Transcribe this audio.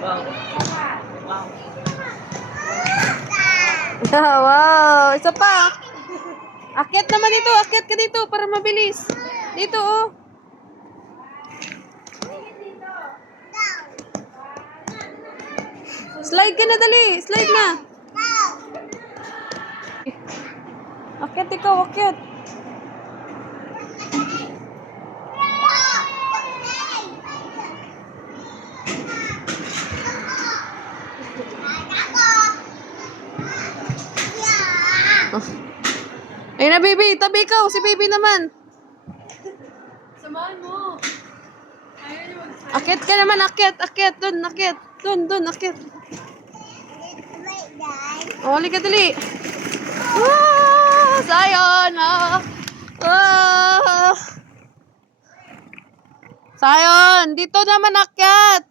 Wow. Wow. Wow, isa pa. Akyat naman dito, akyat ka dito para mabilis. Dito oh. Slide ka na dali, slide na. Akyat ikaw, akyat. Ayun na, baby. Tabi ikaw. Si baby naman. Samahan mo. Akit ka naman. Akit. Akit. Doon. Akit. Doon. Akit. Oh, halika dali. Sayon. Sayon. Dito naman akyat.